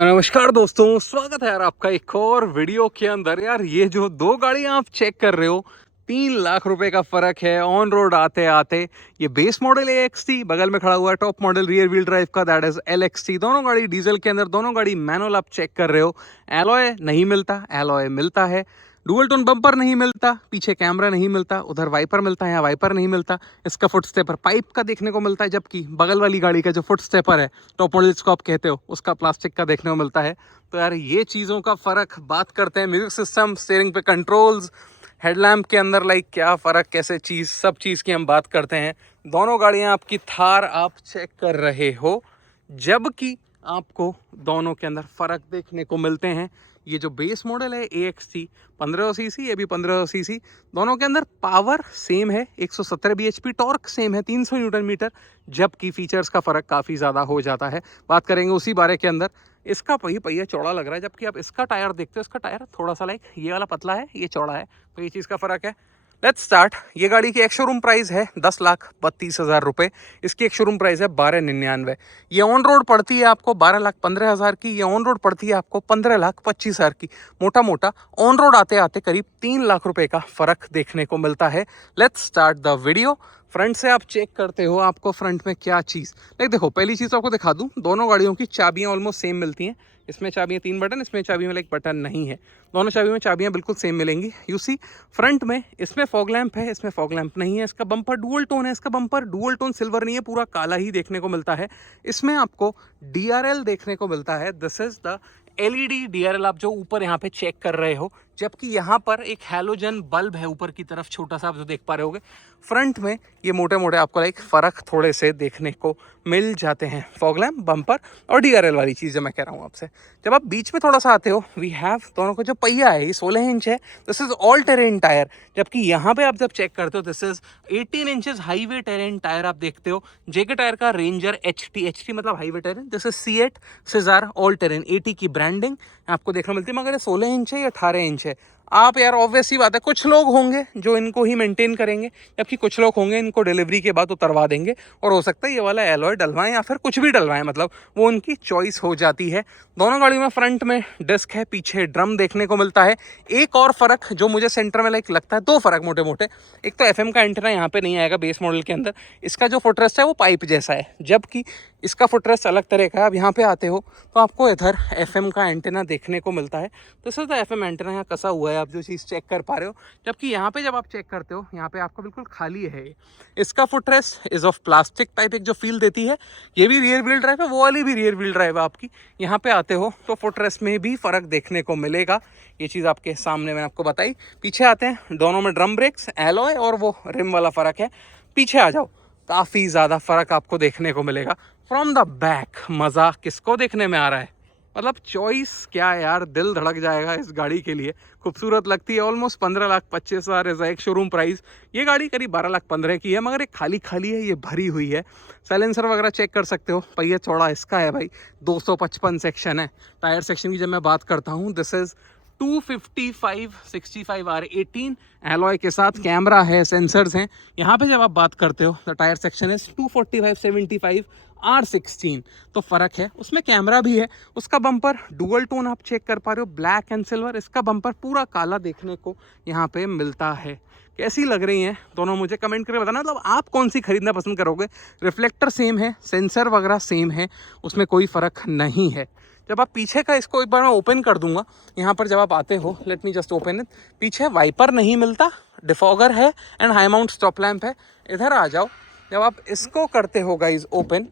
नमस्कार दोस्तों, स्वागत है यार आपका एक और वीडियो के अंदर। यार ये जो दो गाड़ियां आप चेक कर रहे हो, 3 लाख रुपए का फर्क है ऑन रोड आते आते। ये बेस मॉडल AXT, बगल में खड़ा हुआ है top model rear wheel drive का, दैट इज LXT। दोनों गाड़ी डीजल के अंदर, दोनों गाड़ी मैनुअल आप चेक कर रहे हो। एलॉय नहीं मिलता, एलॉय मिलता है। डुअल टोन बम्पर नहीं मिलता, पीछे कैमरा नहीं मिलता, उधर वाइपर मिलता है, यहाँ वाइपर नहीं मिलता। इसका फुट स्टेपर पाइप का देखने को मिलता है, जबकि बगल वाली गाड़ी का जो फुट स्टेपर है, टॉप मॉडल जिसको आप कहते हो, उसका प्लास्टिक का देखने को मिलता है। तो यार ये चीज़ों का फ़र्क बात करते हैं। म्यूजिक सिस्टम, स्टीयरिंग पे कंट्रोल्स, हेडलैम्प के अंदर क्या फ़र्क, कैसे चीज़, सब चीज़ की हम बात करते हैं। दोनों गाड़ियाँ आपकी थार आप चेक कर रहे हो, जबकि आपको दोनों के अंदर फ़र्क देखने को मिलते हैं। ये जो बेस मॉडल है AXT 1500 cc, ये भी 1500 cc। दोनों के अंदर पावर सेम है, 117 bhp, टॉर्क सेम है 300 न्यूटन मीटर, जबकि फीचर्स का फ़र्क काफ़ी ज़्यादा हो जाता है। बात करेंगे उसी बारे के अंदर। इसका पहिया चौड़ा लग रहा है, जबकि आप इसका टायर देखते हो, इसका टायर थोड़ा सा ये वाला पतला है, ये चौड़ा है, तो ये चीज़ का फ़र्क है। Let's start. ये गाड़ी की एक शोरूम प्राइस है 10,32,000 रुपये। इसकी एक शोरूम प्राइस है 12,99। ये ऑन रोड पड़ती है आपको 12,15,000 की, ये ऑन रोड पड़ती है आपको 15,25,000 की। मोटा मोटा ऑन रोड आते आते करीब 3 लाख रुपए का फ़र्क देखने को मिलता है। Let's start the video. Front से आप चेक करते हो, आपको फ्रंट में क्या चीज़ देखो। पहली चीज़ आपको दिखा दूं, दोनों गाड़ियों की चाबियां ऑलमोस्ट सेम मिलती हैं। इसमें चाबियां 3 बटन, इसमें चाबी में एक बटन नहीं है। दोनों चाबी में चाबियां बिल्कुल सेम मिलेंगी। यू सी फ्रंट में इसमें फॉग लैंप है, इसमें फॉग लैंप नहीं है। इसका बम्पर डुअल टोन है, इसका बम्पर डुअल टोन सिल्वर नहीं है, पूरा काला ही देखने को मिलता है। इसमें आपको DRL देखने को मिलता है। This is the LED DRL, आप जो ऊपर यहाँ पे चेक कर रहे हो, जबकि यहाँ पर एक हैलोजन बल्ब है ऊपर की तरफ, छोटा सा, आप जो देख पा रहे होगे। फ्रंट में ये मोटे मोटे आपको फ़र्क थोड़े से देखने को मिल जाते हैं, फॉग लैम्प, बम्पर और DRL वाली चीज़ जो मैं कह रहा हूँ आपसे। जब आप बीच में थोड़ा सा आते हो, वी हैव दोनों को जो पहिया है, ये 16 इंच है। This is all terrain tyre, जबकि यहाँ पे आप जब चेक करते हो, this is 18 inches highway terrain tyre आप देखते हो। जेके टायर का रेंजर HT मतलब highway terrain. This is C8 सिजार ऑल टेरेन, 80 की ब्रांडिंग आपको देखने मिलती है। मगर ये 16 इंच है या 18 इंच है। आप यार ऑब्वियस सी बात है, कुछ लोग होंगे जो इनको ही मेंटेन करेंगे, जबकि कुछ लोग होंगे इनको डिलीवरी के बाद उतरवा देंगे, और हो सकता है ये वाला एलॉय डलवाएं या फिर कुछ भी डलवाएं, मतलब वो उनकी चॉइस हो जाती है। दोनों गाड़ियों में फ्रंट में डिस्क है, पीछे ड्रम देखने को मिलता है। एक और फ़र्क जो मुझे सेंटर में लगता है, दो फ़र्क मोटे मोटे। एक तो FM का एंटेना यहाँ पे नहीं आएगा बेस मॉडल के अंदर। इसका जो फुटरेस्ट है वो पाइप जैसा है, जबकि इसका फुटरेस्ट अलग तरह का है। अब यहाँ पे आते हो तो आपको इधर FM का एंटेना देखने को मिलता है। तो सर FM एंटेना यहाँ कसा हुआ है, आप जो चीज़ चेक कर पा रहे हो। जबकि यहाँ पे जब आप चेक करते हो, यहाँ पे आपको बिल्कुल खाली है। इसका footrest is of plastic type, एक जो फील देती है। ये भी रियर व्हील ड्राइव है, वो वाली भी रियर व्हील ड्राइव है आपकी। यहाँ पे आते हो तो फुटरेस्ट में भी फ़र्क देखने को मिलेगा। ये चीज़ आपके सामने मैंने आपको बताई। पीछे आते हैं, दोनों में ड्रम ब्रेक्स, एलॉय और वो रिम वाला फ़र्क है। पीछे आ जाओ, काफ़ी ज़्यादा फ़र्क आपको देखने को मिलेगा। फ्रॉम द बैक मज़ा किसको देखने में आ रहा है, मतलब चॉइस क्या है यार, दिल धड़क जाएगा इस गाड़ी के लिए। खूबसूरत लगती है। ऑलमोस्ट 15,25,000 इज़ एक शोरूम प्राइस। ये गाड़ी करीब 12,15,000 की है, मगर एक खाली खाली है, ये भरी हुई है। साइलेंसर वगैरह चेक कर सकते हो। पहिया चौड़ा इसका है भाई, 255 सेक्शन है। टायर सेक्शन की जब मैं बात करता हूँ, दिस इज़ 255/65 R18 एलॉय के साथ। कैमरा है, सेंसर्स हैं। यहाँ पे जब आप बात करते हो, the tyre section is 245/75 R16। तो फ़र्क है, उसमें कैमरा भी है। उसका बम्पर डुअल टोन आप चेक कर पा रहे हो, ब्लैक एंड सिल्वर। इसका बम्पर पूरा काला देखने को यहाँ पे मिलता है। कैसी लग रही हैं दोनों, मुझे कमेंट करके बताना। मतलब आप कौन सी खरीदना पसंद करोगे। रिफ्लेक्टर सेम है, सेंसर वगैरह सेम है, उसमें कोई फ़र्क नहीं है। जब आप पीछे का, इसको एक बार मैं ओपन कर दूंगा। यहाँ पर जब आप आते हो, let me just open it. पीछे वाइपर नहीं मिलता, डिफॉगर है and high mount stop lamp है। इधर आ जाओ, जब आप इसको करते हो गाइज ओपन,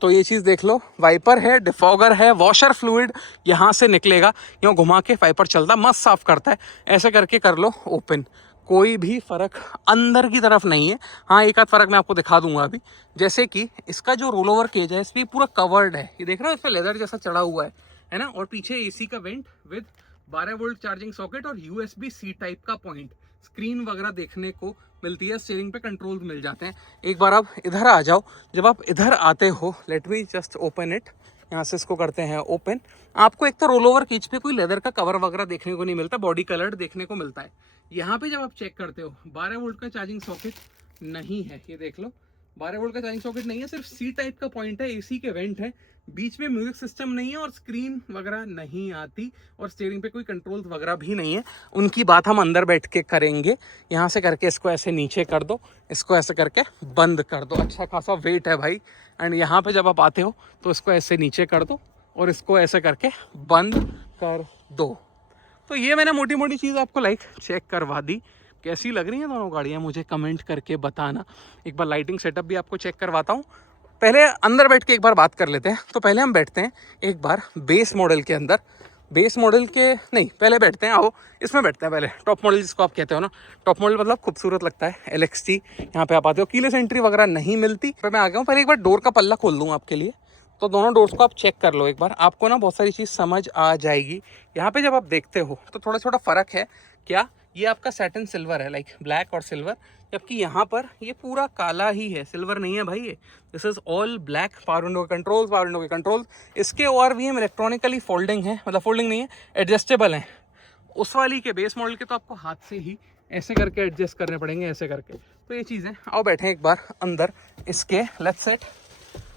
तो ये चीज़ देख लो, वाइपर है, डिफॉगर है, वॉशर फ्लूइड यहाँ से निकलेगा, यूँ घुमा के वाइपर चलता, मस्त साफ करता है। ऐसे करके कर लो ओपन, कोई भी फ़र्क अंदर की तरफ नहीं है। हाँ, एक आध फ़र्क मैं आपको दिखा दूंगा अभी। जैसे कि इसका जो रोल ओवर केज है, इस पर पूरा कवर्ड है, ये देख रहे हो, इस पर लेदर जैसा चढ़ा हुआ है ना। और पीछे AC का went with 12 volt charging socket और USB-C टाइप का पॉइंट। स्क्रीन वगैरह देखने को मिलती है, स्टीयरिंग पे कंट्रोल्स मिल जाते हैं। एक बार आप इधर आ जाओ। जब आप इधर आते हो, let me just open it. यहाँ से इसको करते हैं ओपन। आपको एक तो रोल ओवर केज पे कोई लेदर का कवर वगैरह देखने को नहीं मिलता, बॉडी कलर्ड देखने को मिलता है। यहाँ पे जब आप चेक करते हो, 12 वोल्ट का चार्जिंग सॉकेट नहीं है, ये देख लो। 12 वोल्ट का चार्जिंग सॉकेट नहीं है, सिर्फ सी टाइप का पॉइंट है, एसी के वेंट है, बीच में म्यूजिक सिस्टम नहीं है और स्क्रीन वगैरह नहीं आती और स्टीयरिंग पे कोई कंट्रोल्स वगैरह भी नहीं है। उनकी बात हम अंदर बैठ के करेंगे। यहाँ से करके इसको ऐसे नीचे कर दो, इसको ऐसे करके बंद कर दो। अच्छा खासा वेट है भाई। एंड यहाँ पे जब आप आते हो तो इसको ऐसे नीचे कर दो और इसको ऐसे करके बंद कर दो। तो ये मैंने मोटी मोटी चीज़ आपको चेक करवा दी। कैसी लग रही हैं दोनों गाड़ियाँ मुझे कमेंट करके बताना। एक बार लाइटिंग सेटअप भी आपको चेक करवाता हूँ। पहले अंदर बैठ के एक बार बात कर लेते हैं। तो पहले हम बैठते हैं एक बार बेस मॉडल के अंदर। बेस मॉडल के नहीं, पहले बैठते हैं, आओ इसमें बैठते हैं पहले। टॉप मॉडल जिसको आप कहते हो ना, टॉप मॉडल मतलब खूबसूरत लगता है, LXT। यहाँ पे आप आते हो, कीलेस एंट्री वगैरह नहीं मिलती। पर मैं आ गया हूँ, पहले एक बार डोर का पल्ला खोल दूँ आपके लिए। तो दोनों डोर्स को आप चेक कर लो एक बार, आपको ना बहुत सारी चीज़ समझ आ जाएगी। यहाँ पे जब आप देखते हो तो थोड़ा छोटा फ़र्क है। क्या ये आपका सैटिन सिल्वर है, लाइक ब्लैक और सिल्वर, जबकि यहाँ पर ये पूरा काला ही है, सिल्वर नहीं है भाई ये। This is all black. Power window के कंट्रोल्स, पावर विंडो के कंट्रोल्स। इसके ORVM इलेक्ट्रॉनिकली फोल्डिंग है, मतलब फोल्डिंग नहीं है, एडजस्टेबल है। उस वाली के बेस मॉडल के तो आपको हाथ से ही ऐसे करके एडजस्ट करने पड़ेंगे, ऐसे करके। तो ये चीज़ें, आओ बैठे एक बार अंदर इसके। Let's set.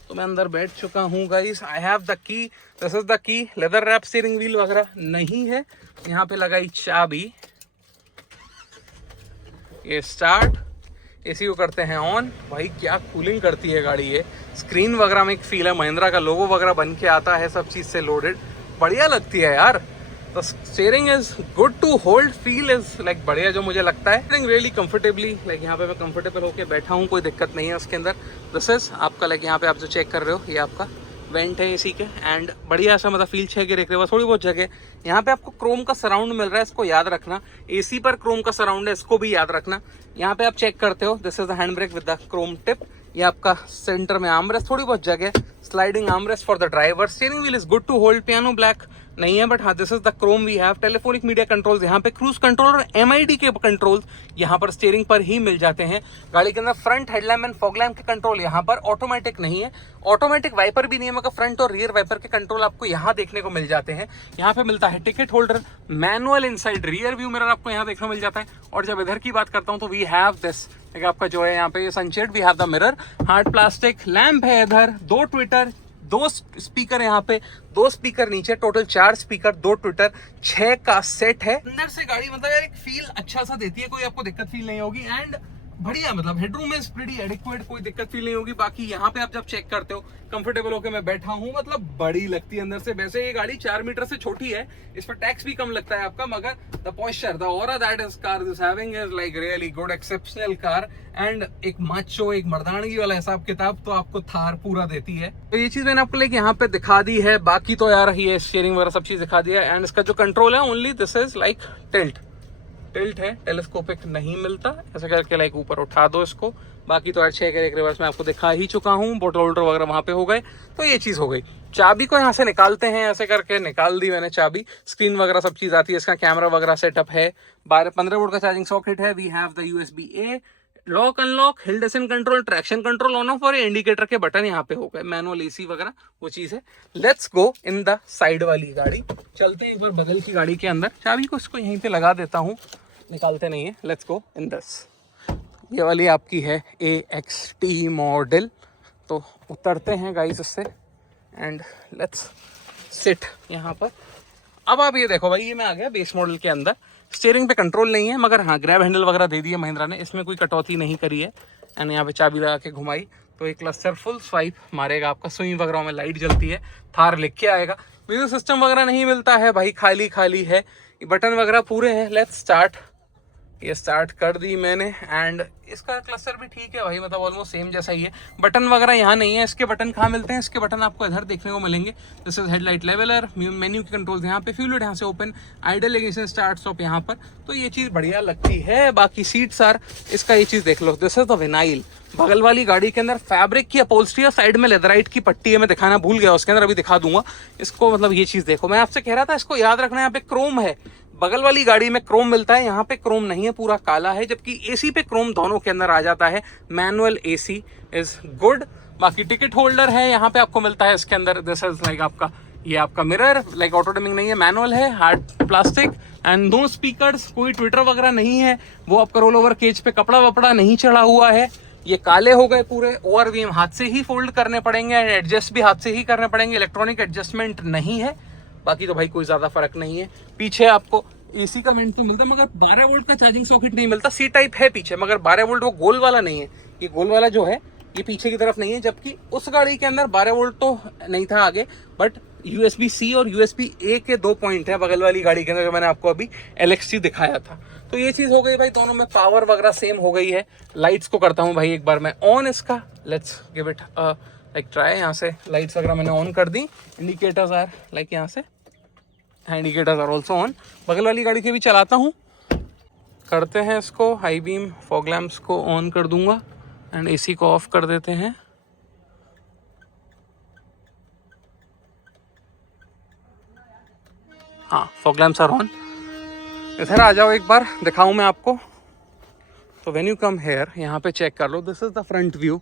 तो मैं अंदर बैठ चुका हूँ guys. I have the key, this is the key. Leather wrap steering wheel वगैरह नहीं है। यहाँ पे लगाई चाबी, ये स्टार्ट, एसी को करते हैं ऑन। भाई क्या कूलिंग करती है गाड़ी ये। स्क्रीन वगैरह में एक फील है, महिंद्रा का लोगो वगैरह बन के आता है सब चीज़ से लोडेड, बढ़िया लगती है यार। The steering is good to hold, feel is like बढ़िया जो मुझे लगता है। स्टीयरिंग रियली कंफर्टेबली, लाइक यहाँ पे मैं कंफर्टेबल होकर बैठा हूँ, कोई दिक्कत नहीं है उसके अंदर। दिस इज आपका, लाइक यहाँ पे आप जो चेक कर रहे हो, ये आपका वेंट है एसी के। एंड बढ़िया सा मतलब फील 6 के रेख रहे, थोड़ी बहुत जगह। यहाँ पे आपको क्रोम का सराउंड मिल रहा है, इसको याद रखना। एसी पर क्रोम का सराउंड है, इसको भी याद रखना। यहाँ पे आप चेक करते हो, this is the hand brake with the chrome tip. ये आपका सेंटर में आर्मरेस्ट, थोड़ी बहुत जगह sliding armrest for the driver. Steering wheel is good to hold, piano black नहीं है, बट हाँ this is the chrome we have. Telephonic media controls, यहाँ पे क्रूज कंट्रोल और MID के कंट्रोल्स यहाँ पर स्टीयरिंग पर ही मिल जाते हैं। गाड़ी के अंदर front headlamp and fog lamp के कंट्रोल यहाँ पर ऑटोमेटिक नहीं है, ऑटोमेटिक वाइपर भी नहीं है, मगर फ्रंट और रियर वाइपर के कंट्रोल आपको यहाँ देखने को मिल जाते हैं। यहाँ पे मिलता है ticket holder, manual inside rear view mirror आपको यहाँ देखने को मिल जाता है। और जब इधर की बात करता हूँ तो वी हैव दिस, आपका जो है यहाँ पे sunshade, we have the mirror, hard plastic lamp है इधर, 2 ट्विटर, 2 स्पीकर यहाँ पे, 2 स्पीकर नीचे, टोटल 4 स्पीकर, 2 ट्विटर, 6 का सेट है। अंदर से गाड़ी मतलब यार एक फील अच्छा सा देती है, कोई आपको दिक्कत फील नहीं होगी। एंड बढ़िया, मतलब हेडरूम इज प्रीटी एडिक्वेट, कोई दिक्कत फील नहीं होगी। बाकी यहाँ पे आप जब चेक करते हो, कंफर्टेबल होकर मैं बैठा हूँ, मतलब बड़ी लगती है अंदर से। वैसे ये गाड़ी 4 मीटर से छोटी है, इस पर टैक्स भी कम लगता है आपका, मगर the posture, the aura that is car is having is like really good, exceptional car. And एक माचो, एक मर्दानगी वाला हिसाब किताब तो आपको थार पूरा देती है। तो ये चीज मैंने आपको लाइक यहाँ पे दिखा दी है। बाकी तो यार ये स्टीयरिंग वगैरह सब चीज दिखा दी है। एंड इसका जो कंट्रोल है, only this is like tilt है, टेलीस्कोपिक नहीं मिलता। ऐसे करके लाइक ऊपर उठा दो इसको। बाकी तो 6 के रिवर्स में आपको दिखा ही चुका हूँ, बोटल होल्डर वगैरह वहाँ पे हो गए। तो ये चीज़ हो गई। चाबी को यहाँ से निकालते हैं, ऐसे करके निकाल दी मैंने चाबी। स्क्रीन वगैरह सब चीज़ आती है, इसका कैमरा वगैरह सेटअप है। 15 वोल्ट का चार्जिंग सॉकेट है। We have the USB-A, lock unlock, hill descent control, traction control, on off और इंडिकेटर के बटन यहाँ पे हो गए, मैनुअल AC वगैरह वो चीज़ है। Let's go in the side वाली गाड़ी, चलते हैं एक बार बगल की गाड़ी के अंदर। चाबी को इसको यहीं पे लगा देता हूँ, निकालते नहीं है। Let's go in this. ये वाली आपकी है AXT मॉडल। तो उतरते हैं गाइस इससे एंड लेट्स सिट यहाँ पर। अब आप ये देखो भाई, ये मैं आ गया बेस मॉडल के अंदर। स्टीयरिंग पे कंट्रोल नहीं है, मगर हाँ ग्रैब हैंडल वगैरह दे दी है महिंद्रा ने, इसमें कोई कटौती नहीं करी है। एंड यहाँ पे चाबी लगा के घुमाई तो एक क्लस्टर फुल स्वाइप मारेगा आपका। स्विंग वगैरह में लाइट जलती है, थार लिख के आएगा। म्यूजिक सिस्टम वगैरह नहीं मिलता है भाई, खाली खाली है। बटन वगैरह पूरे हैं। Let's start. ये स्टार्ट कर दी मैंने। एंड इसका क्लस्टर भी ठीक है भाई, मतलब ऑलमोस्ट सेम जैसा ही है। बटन वगैरह यहाँ नहीं है। इसके बटन कहाँ मिलते हैं? इसके बटन आपको इधर देखने को मिलेंगे। This is headlight leveller, menu के कंट्रोल्स यहाँ पे, फ्यूल यहाँ से open, idle ignition, start stop यहाँ पर। तो ये चीज़ बढ़िया लगती है। बाकी सीट्स आर, इसका ये चीज़ देख लो, दिस इज द विनाइल। बगल वाली गाड़ी के अंदर फैब्रिक की अपहोल्स्ट्री है, साइड में लेदराइट की पट्टी है, मैं दिखाना भूल गया उसके अंदर, अभी दिखा दूंगा इसको। मतलब ये चीज़ देखो, मैं आपसे कह रहा था इसको याद रखना, यहाँ पे क्रोम है। बगल वाली गाड़ी में क्रोम मिलता है, यहाँ पे क्रोम नहीं है, पूरा काला है। जबकि एसी पे क्रोम दोनों के अंदर आ जाता है। Manual AC is good. बाकी टिकट होल्डर है यहाँ पे आपको मिलता है इसके अंदर। दिस इज लाइक आपका, ये आपका मिरर, लाइक ऑटो डिमिंग नहीं है, मैनुअल है, हार्ड प्लास्टिक। एंड 2 स्पीकर्स, कोई ट्विटर वगैरह नहीं है। वो आपका रोल ओवर केज पे कपड़ा वपड़ा नहीं चढ़ा हुआ है। ये काले हो गए पूरे, ORVM हाथ से ही फोल्ड करने पड़ेंगे एंड एडजस्ट भी हाथ से ही करने पड़ेंगे, इलेक्ट्रॉनिक एडजस्टमेंट नहीं है। बाकी तो भाई कोई ज़्यादा फर्क नहीं है। पीछे आपको AC का वेंट तो मिलता है, मगर 12 वोल्ट का चार्जिंग सॉकेट नहीं मिलता। C टाइप है पीछे, मगर 12 वोल्ट वो गोल वाला नहीं है। ये गोल वाला जो है ये पीछे की तरफ नहीं है, जबकि उस गाड़ी के अंदर 12 वोल्ट तो नहीं था आगे, बट USB-C और USB-A के 2 पॉइंट है बगल वाली गाड़ी के अंदर, जो मैंने आपको अभी LXT दिखाया था। तो ये चीज़ हो गई भाई, दोनों में पावर वगैरह सेम हो गई है। लाइट्स को करता हूँ भाई एक बार मैं ऑन इसका, let's give it like try. यहाँ से लाइट्स वगैरह मैंने ऑन कर दी, इंडिकेटर्स आर लाइक यहाँ से, इंडिकेटर्स आर ऑल्सो ऑन। बगल वाली गाड़ी के भी चलाता हूँ, करते हैं इसको हाई बीम, फॉग लैम्प्स को ऑन कर दूंगा एंड AC को ऑफ कर देते हैं। हाँ, फॉग लैम्प्स आर ऑन। इधर आ जाओ एक बार दिखाऊं मैं आपको। तो व्हेन यू कम हेयर, यहाँ पे चेक कर लो, this is the front view.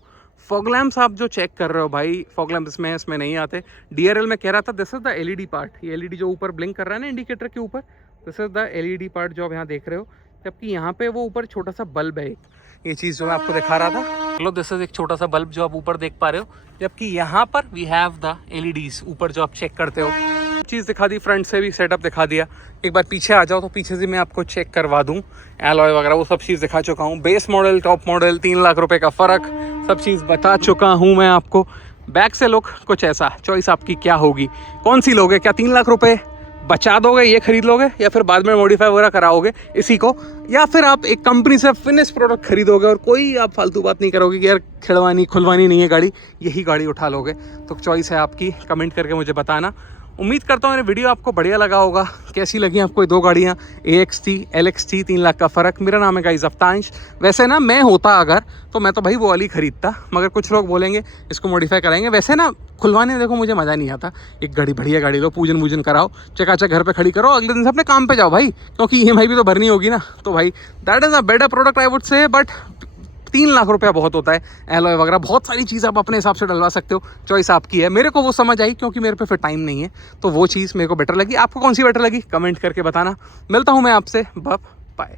Fog lamps आप जो चेक कर रहे हो भाई, फॉग लैम्प्स इसमें नहीं आते। DRL में कह रहा था this is the LED part. ये LED जो ऊपर ब्लिंक कर रहा है ना इंडिकेटर के ऊपर, this is the LED part जो आप यहाँ देख रहे हो। जबकि यहाँ पे वो ऊपर छोटा सा बल्ब है, ये चीज़ जो मैं आपको दिखा रहा था। लो दिस इज एक छोटा सा बल्ब जो आप ऊपर देख पा रहे हो, जबकि यहाँ पर वी हैव द LEDs ऊपर जो आप चेक करते हो। चीज़ दिखा दी, फ्रंट से भी सेटअप दिखा दिया। एक बार पीछे आ जाओ तो पीछे से मैं आपको चेक करवा दूं, एलॉय वगैरह वो सब चीज़ दिखा चुका हूँ। Base model, top model, 3 lakh रुपए का फ़र्क, सब चीज़ बता चुका हूँ मैं आपको। बैक से लुक कुछ ऐसा, चॉइस आपकी क्या होगी, कौन सी लोगे? क्या 3 लाख रुपए बचा दोगे, ये खरीद लोगे, या फिर बाद में मॉडिफाई वगैरह कराओगे इसी को, या फिर आप एक कंपनी से फिनिश प्रोडक्ट खरीदोगे और कोई आप फालतू बात नहीं करोगे कि यार खिलवानी खुलवानी नहीं है गाड़ी, यही गाड़ी उठा लोगे। तो चॉइस है आपकी, कमेंट करके मुझे बताना। उम्मीद करता हूँ मेरी वीडियो आपको बढ़िया लगा होगा। कैसी लगी आपको ये 2 गाड़ियाँ, AXT, LXT, 3 लाख का फ़र्क। मेरा नाम है गाइस अफ्तांश। वैसे ना मैं होता अगर, तो मैं तो भाई वो वाली ख़रीदता, मगर कुछ लोग बोलेंगे इसको मॉडिफाई कराएंगे। वैसे ना खुलवाने देखो मुझे मज़ा नहीं आता। एक गाड़ी बढ़िया गाड़ी लो, पूजन वूजन कराओ, चकाचक घर पे खड़ी करो, अगले दिन से अपने काम पे जाओ भाई, क्योंकि EMI भी तो भरनी होगी ना। तो भाई that is a better product I would say. But 3 lakh रुपया बहुत होता है। एलॉय वगैरह बहुत सारी चीज़ आप अपने हिसाब से डलवा सकते हो, चॉइस आपकी है। मेरे को वो समझ आई क्योंकि मेरे पे फिर टाइम नहीं है, तो वो चीज़ मेरे को बेटर लगी। आपको कौन सी बेटर लगी कमेंट करके बताना। मिलता हूँ मैं आपसे, बाय।